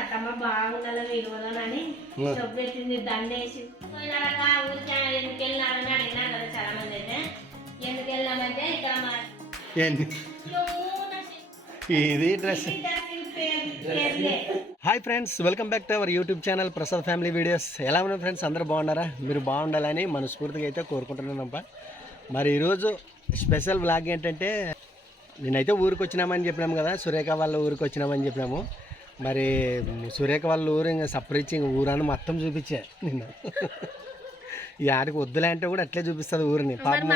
అత్తమ్మ బాగుండాలి విలువలోనని ఉం. చెప్పు పెట్టింది దండేసి. పోయినాక ఊరికే ఎందుకు వెళ్ళినారని అడిగినా కదా చాలా మంది అయితే. ఎందుకు వెళ్ళామంటే ఇక్కడ మా ఏంది ఇది dress. Hi friends welcome back to our YouTube channel Prasad family videos ఎలా ఉన్నారు ఫ్రెండ్స్ అందరూ బాగున్నారా? మీరు బాగుండాలని మనస్ఫూర్తిగా అయితే కోరుకుంటున్నానప్ప మరి ఈరోజు స్పెషల్ బ్లాగ్ ఏంటంటే నేనైతే ఊరికి వచ్చినామని చెప్పినాము కదా సురేఖ వాళ్ళ ఊరికి వచ్చినామని చెప్పినాము. మరి సురేఖ వాళ్ళ ఊరు ఇంకా సపరించి ఇంక ఊరాన్ని మొత్తం చూపించా నిన్న. ఈ ఆడికి వద్దులే అంటే కూడా అట్లే చూపిస్తుంది ఊరిని పాపం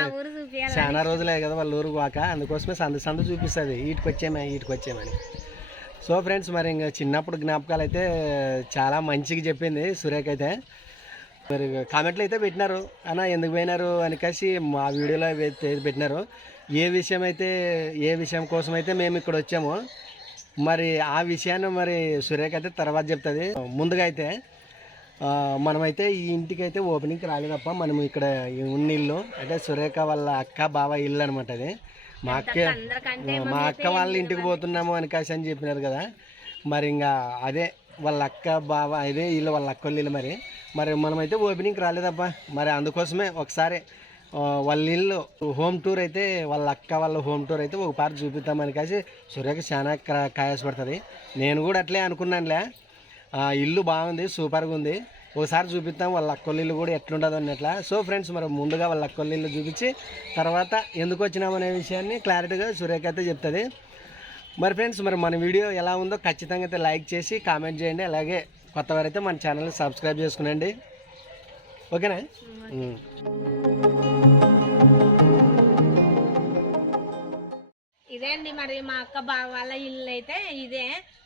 చాలా రోజులే కదా వాళ్ళ ఊరు పోక అందుకోసమే సందు సందు చూపిస్తుంది. వీటికి వచ్చామే వీటికి వచ్చామని. సో ఫ్రెండ్స్ మరి ఇంకా చిన్నప్పుడు జ్ఞాపకాలు అయితే చాలా మంచిగా చెప్పింది సురేఖ అయితే. మరి కామెంట్లు అయితే పెట్టినారు. అన్న ఎందుకు పోయినారు అని కలిసి మా వీడియోలో పెట్టినారు. ఏ విషయం అయితే ఏ విషయం కోసం అయితే మేము ఇక్కడ వచ్చామో మరి ఆ విషయాన్ని మరి సురేఖ అయితే తర్వాత చెప్తుంది. ముందుగా అయితే మనమైతే ఈ ఇంటికి అయితే ఓపెనింగ్కి రాలేదప్ప మనం ఇక్కడ ఉన్న ఇల్లు అంటే సురేఖ వాళ్ళ అక్క బావ ఇల్లు అనమాట అది. మా అక్క మా అక్క వాళ్ళ ఇంటికి పోతున్నాము అని కాసి అని చెప్పినారు కదా. మరి ఇంకా అదే వాళ్ళ అక్క బావ అదే ఇల్లు వాళ్ళ అక్క ఇల్లు మరి. మరి మనమైతే ఓపెనింగ్కి రాలేదబ్బా మరి అందుకోసమే ఒకసారి వాళ్ళ ఇల్లు. హోమ్ టూర్ అయితే వాళ్ళ అక్క వాళ్ళ హోమ్ టూర్ అయితే ఒక పార్ట్ చూపిద్దామని కాసి సురేఖ చాలా క- కాయసపడుతుంది నేను కూడా అట్లే అనుకున్నానులే. ఇల్లు బాగుంది సూపర్గా ఉంది. ఒకసారి చూపిస్తాం వాళ్ళ అక్కోళ్ళ ఇల్లు కూడా ఎట్లుండదు అన్నట్ల. సో ఫ్రెండ్స్ మరి ముందుగా వాళ్ళ అక్కోళ్ళ ఇల్లు చూపించి తర్వాత ఎందుకు వచ్చినామనే విషయాన్ని క్లారిటీగా సురేఖ అయితే చెప్తుంది. మరి ఫ్రెండ్స్ మరి మన వీడియో ఎలా ఉందో ఖచ్చితంగా అయితే లైక్ చేసి కామెంట్ చేయండి. అలాగే కొత్త వారైతే మన ఛానల్ని సబ్స్క్రైబ్ చేసుకునండి. ఓకేనా ఇదే అండి మరి మా అక్క బావ వాళ్ళ ఇల్లు అయితే ఇదే.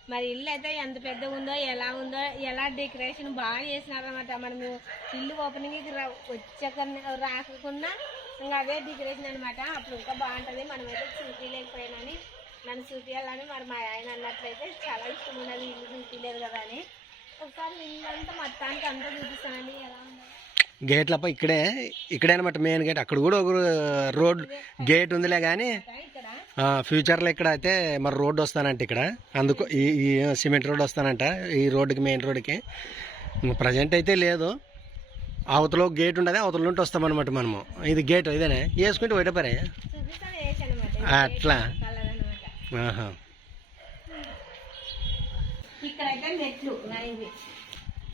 మరి ఇల్లు అయితే ఎంత పెద్దగా ఉందో ఎలా ఉందో ఎలా డెకరేషన్ బాగా చేసినారనమాట మనము ఇల్లు ఓపెనింగ్కి రా వచ్చాక రాకుండా ఇంకా అదే డెకరేషన్ అనమాట అప్పుడు ఇంకా బాగుంటుంది. మనమైతే చూపించలేకపోయినని నన్ను చూపించాలని మరి మా ఆయన అన్నట్లయితే చాలా ఇష్టం ఉన్నది ఇల్లు చూపించలేదు కదా అని. ఒకసారి ఇల్లు అంతా మొత్తానికి అంతా చూపిస్తానండి. ఎలా ఉందో. గేట్లప్ప ఇక్కడే ఇక్కడే అనమాట మెయిన్ గేట్. అక్కడ కూడా ఒక రోడ్ గేట్ ఉందిలే కానీ ఫ్యూచర్లో ఇక్కడ అయితే మరి రోడ్డు వస్తానంట ఇక్కడ. అందుకు ఈ ఈ సిమెంట్ రోడ్ వస్తానంట ఈ రోడ్డుకి మెయిన్ రోడ్డుకి. ప్రజెంట్ అయితే లేదు. అవతల గేట్ ఉండదు అవతల నుండి వస్తామన్నమాట మనము. ఇది గేట్ ఇదేనే? వేసుకుంటే బయటపరే అట్లా. ఆహా. ఇక్కడైతే మెట్లు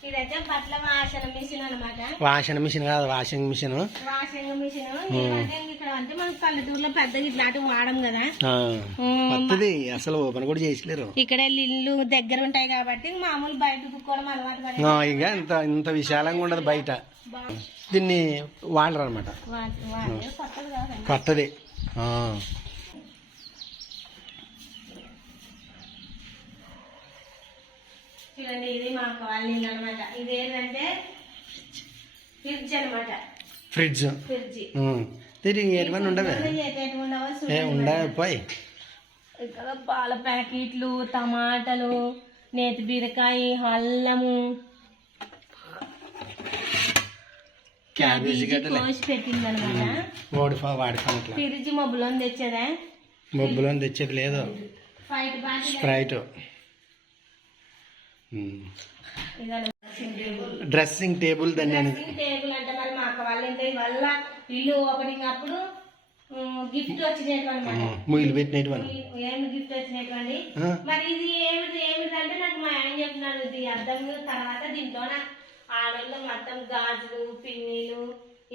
ఇదైతే బట్టల వాషన మిషన్ అనమాట వాషింగ్ మిషన్ కాదు వాషింగ్ మిషన్. Washing machine. ఏమంటే ఇక్కడ అంటే మనకి పల్లెటూరులో పెద్దగా ఇట్లాంటివి వాడం కదా. ఆ, ఉమ్, కొత్తది. అసలు ఓపెన్ కూడా చేసలేరు. ఇక్కడ ఇల్లు దగ్గర ఉంటాయి కాబట్టి మామూలు బయట కుక్కోవడం అలవాటు ఇంకా ఇంత ఇంత విశాలంగా ఉండదు బయట. దీన్ని వాడరు అనమాట కొత్తది కాదండి కొత్తది ఆ. చూడండి ఇది మా ఇల్లు అనమాట ఇది ఏంటంటే ఫ్రిడ్జ్ అనమాట. ఫ్రిడ్జ్. ఫ్రిడ్జ్. ఉండవే? ఉండవో? పోయి. ఇక్కడ పాల ప్యాకెట్లు టమాటాలు నేతి బీరకాయ అల్లము క్యాబేజీ గడ్డలే. కోసి పెట్టింది అనమాట అట్లా ఫ్రిడ్జ్ మబ్బులో తెచ్చేదా మబ్బులో తెచ్చేది లేదు. స్ప్రైట్. డ్రెస్సింగ్ టేబుల్ దాన్ని అని. టేబుల్ అంటే మరి మా అక్క వాళ్ళ ఇంటి వల్ల ఇల్లు ఓపెనింగ్ అప్పుడు గిఫ్ట్ వచ్చినట్టు అనమాట ముగిలి పెట్టినటువంటి ఏమి గిఫ్ట్ వచ్చినటువంటి. మరి ఇది ఏమిటి ఏమిటి అంటే నాకు మా ఆయన చెప్తున్నాడు ఇది అర్థం తర్వాత దీంట్లోన ఆడల్లో మొత్తం గాజులు పిన్నీలు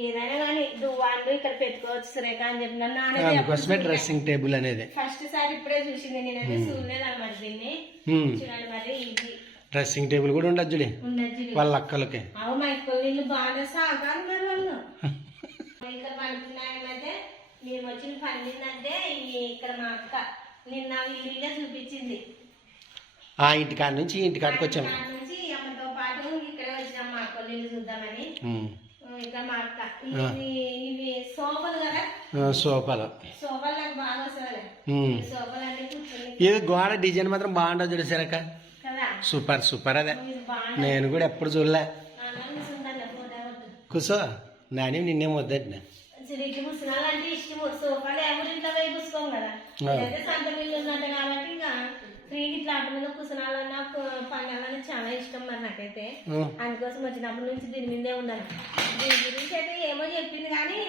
ఏదైనా కానీ దువ్వాళ్ళు ఇక్కడ పెట్టుకోవచ్చు సురేఖ అని చెప్పినాను అందుకోసమే డ్రెస్సింగ్ టేబుల్ అనేది. ఫస్ట్ సారి ఇప్పుడే చూసింది నేనైతే చూడలేదు అనమాట దీన్ని. చూడండి మరి ఇది. డ్రెస్సింగ్ టేబుల్ కూడా ఉండదు చూడి. వాళ్ళ అక్కలకి. మరి వచ్చిన ఇక్కడ మా అక్క నిన్న ఇల్లు చూపించింది. ఆ ఇంటి కాడ నుంచి ఇంటి కాడికి వచ్చాము. దాని నుంచి అమ్మతో పాటు ఇక్కడే వచ్చినాం మా అక్క ఇల్లు చూద్దామని. ఉమ్. ఇంకా మా అక్క. ఇవి ఇవి సోఫలు కదా? సోఫాలు. సోఫలు నాకు బాగా వస్తుంది ఉమ్. ఈ సోఫలు అన్ని కూర్చొని ఇది గోడ డిజైన్ మాత్రం బాగుంటుంది చూడేసరక కదా సూపర్ సూపర్ అదే. నేను కూడా ఎప్పుడు చూడలే. కూసో నాని నిన్నేం ఇట్లా అటు మీద కూర్చున్నాలన్నా పండాలన్నా నాకైతే. అందుకోసం వచ్చినప్పటి నుంచి దీని మీదే ఉండాలి. దీని గురించి అయితే ఏమో చెప్పింది కానీ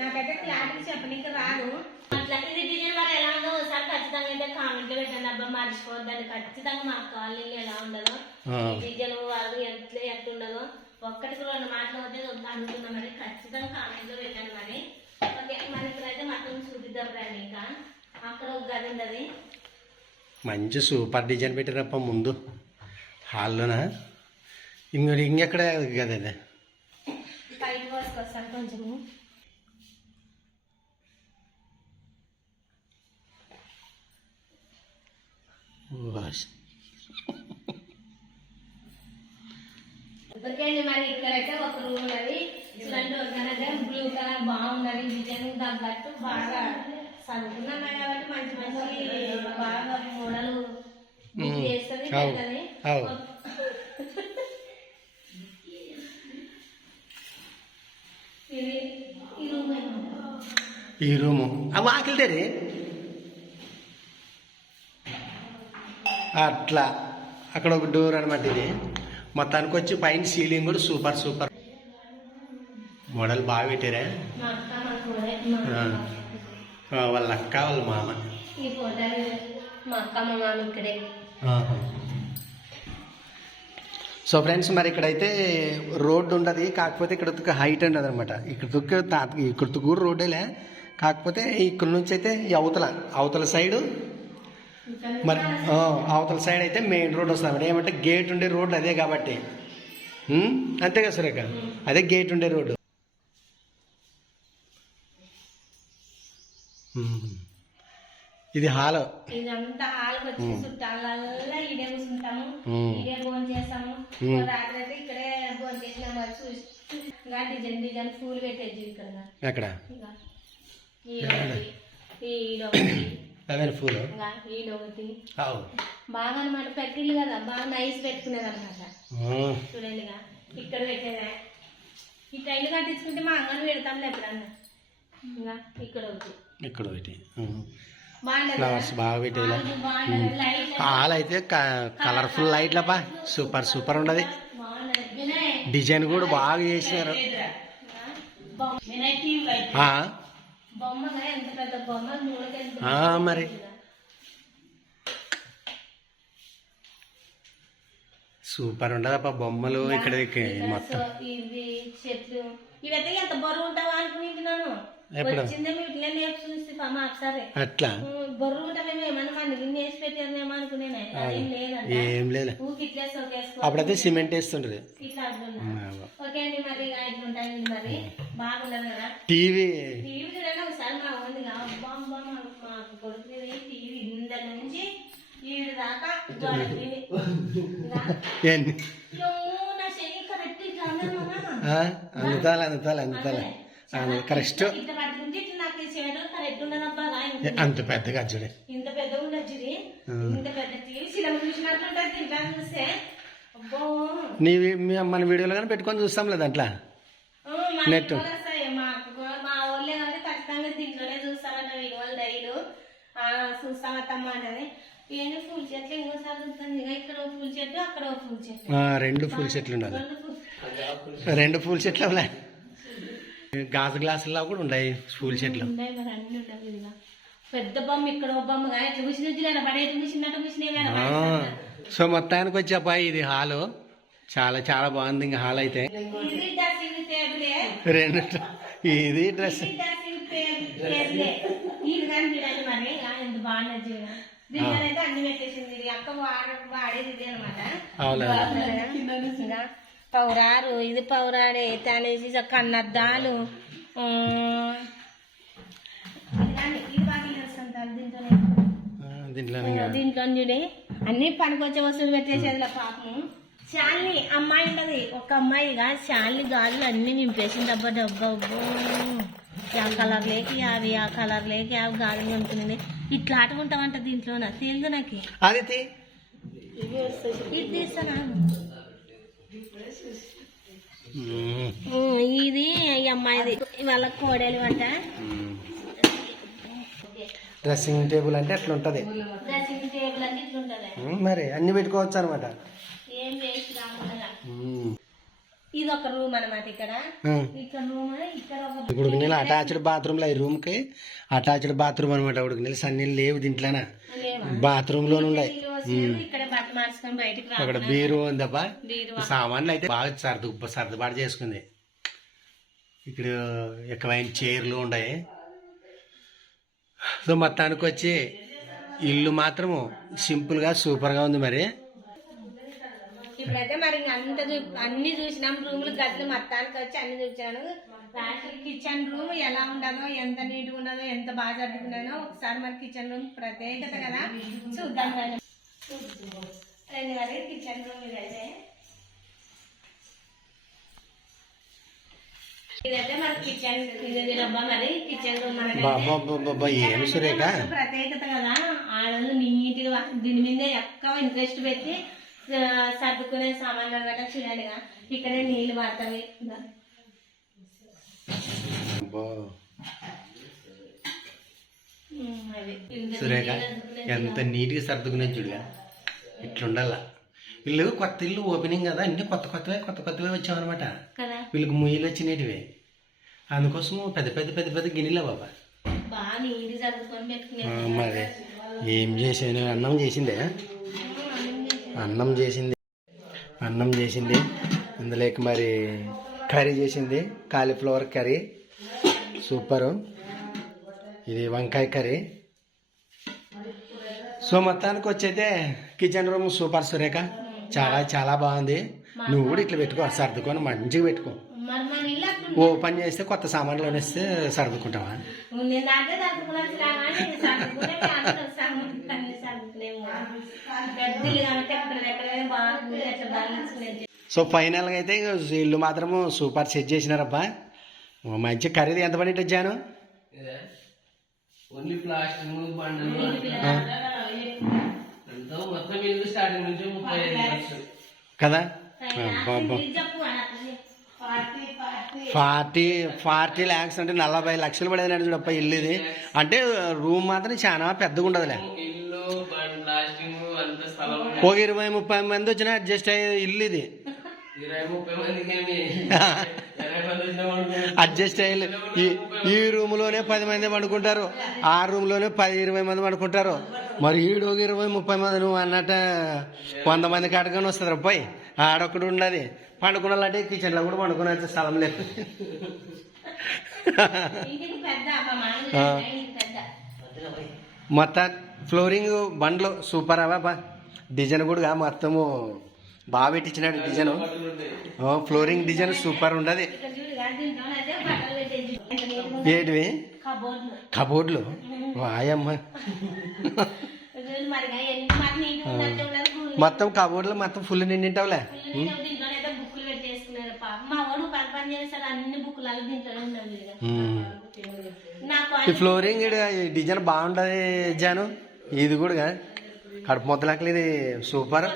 నాకైతే క్లారిటీ చెప్పనీకి రాదు. అట్లా ఇది డిజైన్ మరి ఎలా ఉందో ఒకసారి ఖచ్చితంగా అయితే మర్చిపోద్దండి ఖచ్చితంగా మాకు కావాలి ఎలా ఉండదో డిజైన్ వాళ్ళు ఎంత ఎట్లుండదో ఒక్కటికి రెండు మాటలు అయితే అనుకున్నాం మరి ఖచ్చితంగా కామెంట్లో పెట్టండి మరి. ఓకే మరి ఇక్కడైతే మొత్తం చూపిద్దాం రండి ఇంకా అక్కడ ఒక గది ఉండదు మంచి సూపర్ డిజైన్ పెట్టారప్ప ముందు. హాల్లోనా? ఇంక ఇంకెక్కడ కదా అది? పైకి పోసుకొస్తాను కొంచెము వాస్. ఓకే అండి మరి ఇక్కడైతే ఒక రూమ్ ఉన్నది. చూడండి ఒకనైతే బ్లూ కలర్ బాగున్నది. డిజైన్ తగ్గట్టు బాగా చదువుకున్నాం కాబట్టి మంచి మంచి బాగా మోడల్ చేస్తుంది అవు. పెద్దది. ఈ రూమ్ ఆ వాకిలి అట్లా. అక్కడ ఒక డోర్ అనమాట ఇది. మొత్తానికి వచ్చి పైన సీలింగ్ కూడా సూపర్ సూపర్ మోడల్ బాగా పెట్టారా? వాళ్ళ అక్క వాళ్ళ మామ. ఈ ఫోటో మా అక్క మా మామ ఇక్కడే. సో ఫ్రెండ్స్ మరి ఇక్కడైతే రోడ్డు ఉండదు. కాకపోతే ఇక్కడ హైట్ ఉండదు అనమాట ఇక్కడ ఇక్కడ రోడ్డేలే. కాకపోతే ఇక్కడ నుంచి అయితే ఈ అవతల అవతల సైడు మరి అవతల సైడ్ అయితే మెయిన్ రోడ్ వస్తుంది అన్నమాట. ఏమంటే గేట్ ఉండే రోడ్ అదే కాబట్టి. అంతే కదా సురేఖ? అదే గేట్ ఉండే రోడ్డు. ఇది హాల్. ఇదంతా హాల్కి వచ్చి చుట్టాలల్లా ఇడే కూర్చుంటాము. ఉమ్. ఇదే భోజనం చేస్తాము. ఉమ్. రాత్రి అయితే ఇక్కడే భోజనం చేసినాం మరి చూసి ఇంకా డిజైన్ డిజైన్ పూలు పెట్టేది ఇక్కడ. ఎక్కడ? ఇంకా. ఈడొకటి ఈడొకటి. అవే పూలు బాగా అనమాట పెట్టిల్లు కదా బాగా నైస్ పెట్టుకునేది అనమాట ఇక్కడ పెట్టేదా. ఈ టైలు కట్టించుకుంటే మా అంగడి పెడతాంలే ఎప్పుడన్నా. ఇంకా ఇక్కడ ఒకటి. ఇక్కడ ఒకటి. ఫ్లవర్స్ బాగా లైట్ హాల్ అయితే కలర్ఫుల్ లైట్లపా సూపర్ సూపర్ ఉండదు. డిజైన్ కూడా బాగా చేసినారు. బొమ్మగా ఎంత పెద్ద బొమ్మ మూలకి ఎంత ఆ, మరి. సూపర్ ఉండదప్ప బొమ్మలు ఇక్కడ మొత్తం. ఇవి చెట్లు. ఇవైతే ఎంత బరువు ఉంటావా అనుకుంటున్నాను అట్లా? ఏం లేదు అప్పుడైతే సిమెంట్ వేస్తుండ్రు అండి మరి? మరి. బాగుండదు కదా. టీవీ. టీవీ చూడండి ఒకసారి మా ఉంది అబ్బా అబ్బా మా మా కొడుకు టీవీ ఇంత నుంచి ఈడు దాకా గోడ టీవీ. ఇలా. ఎన్ని యో, నా చెయ్యి కరెక్ట్ అందుతాలి అందుతాలి అందుతాలి. అంత పెద్దగా చూడే. ఇంత పెద్ద ఉండదు చూడి ఇంత పెద్ద టీవీ సినిమా చూసినట్లుంటది ఇట్లా చూస్తే. అబ్బో నీ మన వీడియోలో కానీ పెట్టుకొని చూస్తాంలే దాంట్లో. నెట్. రెండు పూల చెట్లు ఉండాలి. రెండు పూల చెట్లు అవలే గాజు గ్లాసుల్లో కూడా ఉన్నాయి పూల చెట్లు. పెద్ద బొమ్మ ఇక్కడ బొమ్మ కానీ పడేటి కూర్చునే ఆ, సో మొత్తానికి వచ్చి అబ్బాయి ఇది హాలు. చాలా చాలా బాగుంది ఇంకా హాల్ అయితే. రెండు ఇది డ్రెస్. పౌరారు ఇది పౌరాడే. తనేసి కన్నద్దాలు. దీంట్లో దీంట్లో చూడి. అన్ని పనికొచ్చే వస్తువులు పెట్టేసేది పాపం శాలిని అమ్మాయి ఉండదు ఒక అమ్మాయిగా శాలిని గాజులు అన్ని నింపేసింది. డబ్బా డబ్బా అబ్బో. ఆ కలర్ లేకి అవి ఆ కలర్ లేకి అవి గాజులు కొనుక్కునేది ఇట్లా ఆటకుంటామంట దీంట్లో తెలియదు నాకు. అది. ఇది తీస్తానా? ఇది ఈ అమ్మాయిది. వాళ్ళ కోడలు అంట డ్రెస్సింగ్ టేబుల్ అంటే అట్లా ఉంటుంది డ్రెస్సింగ్ టేబుల్ అంటే ఇట్లుంటది. మ్మ్, మరి అన్ని పెట్టుకోవచ్చు అనమాట రాకుండా ఉమ్. ఇది ఒక రూమ్ అన్నమాట ఇక్కడ. ఆ. ఇక్కడ రూమ్ ఇక్కడ ఒక ఇప్పుడు నీళ్ళు అటాచ్డ్ ఈ అటాచ్డ్ బాత్రూమ్ అనమాట ఉడికి నీళ్ళు సన్నీళ్ళు లేవు దీంట్లోనే. లేవా? బాత్రూంలోనే ఉన్నాయి. అక్కడ బీరు ఉందప్ప సామాన్లు అయితే బాగా సర్దు సర్దుబాటు చేసుకుంది. ఇక్కడ ఎక్కువైన చైర్లు ఉన్నాయి సో మొత్తానికి వచ్చి ఇల్లు మాత్రము సింపుల్గా సూపర్గా ఉంది మరి. ఇప్పుడైతే మరి అంత అన్ని చూసినాం. రూములు గదులు మొత్తానికి వచ్చి అన్ని చూసాను లాస్ట్ కిచెన్ రూమ్ ఎలా ఉండదో ఎంత నీట్గా ఉండదో ఎంత బాగా జరుగుతున్నానో ఒకసారి మరి కిచెన్ రూమ్ ప్రత్యేకత కదా. చూద్దాం రండి మరి కిచెన్ రూమ్ ఇదైతే ఇదైతే మరి కిచెన్ ఇది డబ్బా మరి కిచెన్ రూమ్ ప్రత్యేకత కదా. ఆడలు నీట్గా దీని మీద ఎక్కువ ఇంట్రెస్ట్ పెట్టి సర్దుకునే సామాన్లు అనమాట చూడాలిగా ఇక్కడే పడతాయి అవి. ఇంత సురేఖ సర్దుకునే ఎంత నీట్గా సర్దుకునేది చూడుగా. ఇట్లుండాల. వీళ్ళు కొత్త ఇల్లు ఓపెనింగ్ కదా అన్ని కొత్త కొత్తవే కొత్త కొత్తవే వచ్చామన్నమాట. వీళ్ళకి ముయ్యలు వచ్చినటివి. అందుకోసం పెద్ద పెద్ద పెద్ద పెద్ద గిన్నెలే బాబా. సర్దుకొని ఏం చేసాను అన్నం చేసిందే? అన్నం చేసింది. అన్నం చేసింది. అందులోకి మరి కర్రీ చేసింది. Cauliflower curry. సూపరు. ఇది వంకాయ కర్రీ. సో మొత్తానికి వచ్చైతే కిచెన్ రూమ్ సూపర్ సురేఖ. చాలా చాలా బాగుంది. నువ్వు కూడా ఇట్లా పెట్టుకో సర్దుకొని మంచిగా పెట్టుకో. ఓపెన్ చేస్తే కొత్త సామాన్లు వస్తే సర్దుకుంటావా? సో ఫైనల్గా అయితే ఇల్లు మాత్రము సూపర్ సెట్ చేసినారబ్బా. మంచి ఖరీదు ఎంత పడి వచ్చాను? ఓన్లీ ప్లాస్టిక్ బండలు అంతా మొత్తం ఇల్లు స్టార్టింగ్ నుంచి ముప్పై ఐదు లక్షలు. కదా? అబ్బబ్బా. Forty forty. ల్యాక్స్ అంటే నలభై లక్షలు పడేది చూడప్ప ఇల్లు ఇది. అంటే రూమ్ మాత్రం చాలా పెద్దగా ఉండదులే. ఇల్లు ప్లాస్టింగ్ అంత స్థలం ఒక ఇరవై ముప్పై మంది వచ్చినా అడ్జస్ట్ అయ్యే ఇల్లు ఇది. ఇరవై ముప్పై మందికి ఏమి? ఇరవై మంది వచ్చినా పడుకోవచ్చు. అడ్జస్ట్ అయ్యే ఈ ఈ రూమ్లోనే పది మంది పండుకుంటారు. ఆ రూమ్లోనే పది ఇరవై మంది పండుకుంటారు. మరి ఈడు ఒక ఇరవై ముప్పై మంది నువ్వు అన్నట్ట వంద మంది కాటగానే వస్తుంది పోయి? ఆడొక్కడు ఉన్నది పండుకున్నాలంటే కిచెన్లో కూడా పండుకునే స్థలం లేదు. మొత్తం ఫ్లోరింగ్ బండ్లు సూపర్ అవా డిజైన్ కూడా మొత్తము బాగా పెట్టించినాడు డిజైన్. ఫ్లోరింగ్ డిజైన్ సూపర్ ఉండదు. ఏంటివి? కబోర్డ్లు. వాయమ్మ. మొత్తం కబోర్డ్లు మొత్తం ఫుల్ నిండింటావులే. ఈ ఫ్లోరింగ్ డిజైన్ బాగుంటది జాను. ఇది కూడా కడుపు ఇది. సూపర్.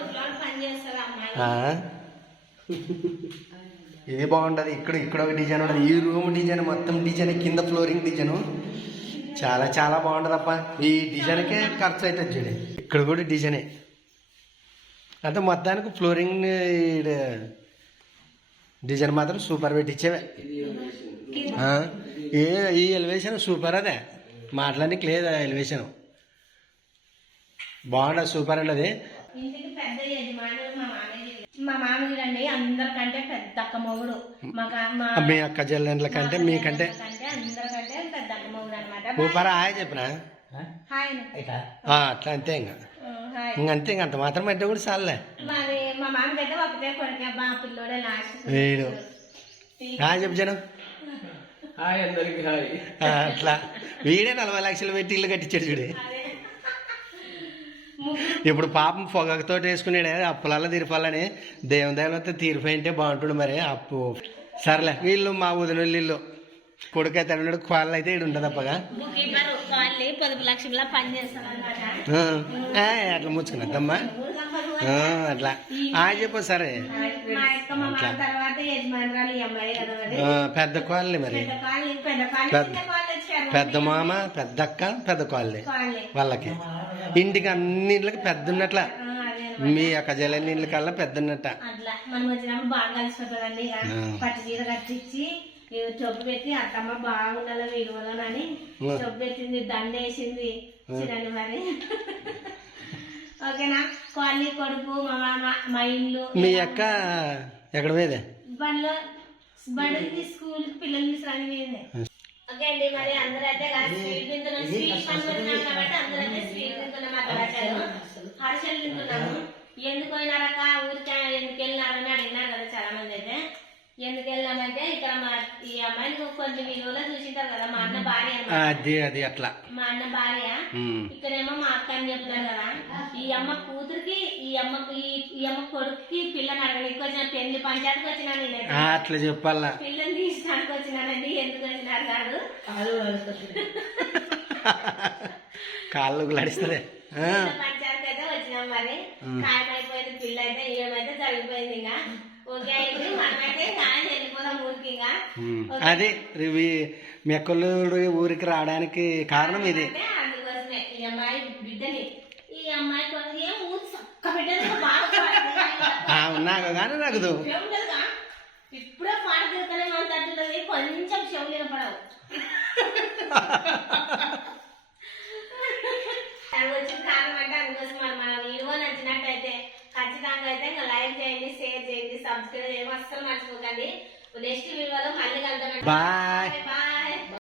ఇది బాగుంటది. ఇక్కడ ఇక్కడ ఒక డిజైన్ ఉంటుంది. ఈ రూమ్ డిజైన్ మొత్తం డిజైన్ కింద ఫ్లోరింగ్ డిజైన్. చాలా చాలా బాగుంటదప్ప. ఈ డిజైన్కే ఖర్చు అవుతుంది చూడు. ఇక్కడ కూడా డిజైనే. అంటే మొత్తానికి ఫ్లోరింగ్ డిజైన్ మాత్రం సూపర్ పెట్టించేవే ఏ ఈ ఎలివేషన్ సూపర్ అదే. మాట్లాడానికి లేదు ఎలివేషన్ బాగుండదు సూపర్ అన్నది. ఇంటికి పెద్ద యజమానులు మా మామయ్య మా మామ చూడండి అందరికంటే పెద్ద అక్క మొగుడు. మా మా అక్క చెల్లెండ్ల కంటే మీకంటే కంటే. అందరికంటే పెద్ద అక్క మొగుడు అనమాట సూపర్ హాయ్ చెప్పిన? హాయ్ అట్లా అంతే ఇంకా. ఇంక అంతే ఇంక అంత మాత్రం అంటే కూడా చాలే మరి మా మామ పెద్ద ఒకటే కొడుకే పిల్లోడే లాస్ట్ వీడు. హాయ్ చెప్పు జనం. హాయ్ అందరికి హాయ్. అట్లా. వీడే నలభై లక్షలు పెట్టి ఇల్లు కట్టించాడు చూడు. ఇప్పుడు పాపం పొగతో వేసుకున్నాడే అప్పులల్లా తీరిపాలని దేవుని దేవులతో తీరిపోయింటే బాగుంటుండు మరి అప్పు. సర్లే వీళ్ళు మా వదిన వాళ్ళు. ఇల్లు కొడుకైతే ఉన్నాడు కోళ్ళు అయితే ఇక్కడ ఉంటుంది అప్పగా. అట్లా ముచ్చుకున్నద్దమ్మా అట్లా. ఆ చెప్పు సరే. పెద్ద కోళ్ళని మరి. పెద్ద పెద్ద మామ పెద్ద అక్క పెద్ద కోళ్ళని కాళ్ళే వాళ్ళకి. ఇంటికి అన్నింటికి పెద్ద ఉన్నట్ల ఆ, అదేనమాట మీ యొక్క జల నీళ్ళ కల్లా పెద్దన్నట్ట. అట్లా. మనం వచ్చినప్పుడు బాగా కలిసిపోతుందండి ఇక ఆ. పట్టు చీర కట్టించి చొప్పు పెట్టి అత్తమ్మ బాగుండాలి విలువలోనని ఆ. చొప్పు పెట్టింది దండ వేసింది. చూడండి మరి. ఓకేనా? కొడుకు మా మామ మా ఇల్లు మీ అక్క ఎక్కడ పోయేదే? బండ్లో కి పిల్లల్ని ఓకే అండి మరి అందరూ అయితే స్వీట్ తింటున్నాం. స్వీట్ పనుకుంటున్నాం కాబట్టి అందరూ అయితే స్వీట్ తింటున్నాం అక్కడ హర్షలు తింటున్నాము. ఎందుకు పోయినారక్క ఊరికే ఎందుకు వెళ్ళినారని అడిగినారు కదా చాలా మంది అయితే. ఎందుకు వెళ్ళామంటే ఇక్కడ మా ఈ అమ్మాయిని కొన్ని వీడియోలో చూసింటారు కదా మా అన్న భార్య. అది అది అట్లా. మా అన్న భార్య. ఇక్కడేమో మా అక్క అని చెప్తున్నారు కదా ఈ అమ్మ కూతురికి ఈ అమ్మకు ఈ అమ్మ కొడుకుకి పిల్లని అడగడానికి వచ్చిన పెళ్ళి పంచాయతీకి వచ్చినా నేనైతే ఆ, అట్లా చెప్పాలా? పిల్లని తీసడానికి వచ్చినానండి ఎందుకు వచ్చినారు కాదు. కాళ్ళు గడిస్తుంది పిల్ల పంచాయతీకి అయితే వచ్చినాం మరి. ఖాయం అయిపోయింది పిల్ల అయితే ఏమైతే జరిగిపోయింది ఇంకా. అదే ఇవి మీ అక్కలు ఊరికి రావడానికి కారణం ఇది. నాకు కానీ నాకు చెవులుగా ఇప్పుడే పాట తీరుతూనే కొంచెం చెవులు వినపడవు. వచ్చిన కారణం అంటే అందుకోసం మన ఖచ్చితంగా అయితే ఇంకా లైక్ చేయండి షేర్ చేయండి సబ్స్క్రైబ్ చేయండి. అస్సలు మర్చిపోకండి. నెక్స్ట్ వీడియోలో మళ్ళీ కలుద్దాం బాయ్.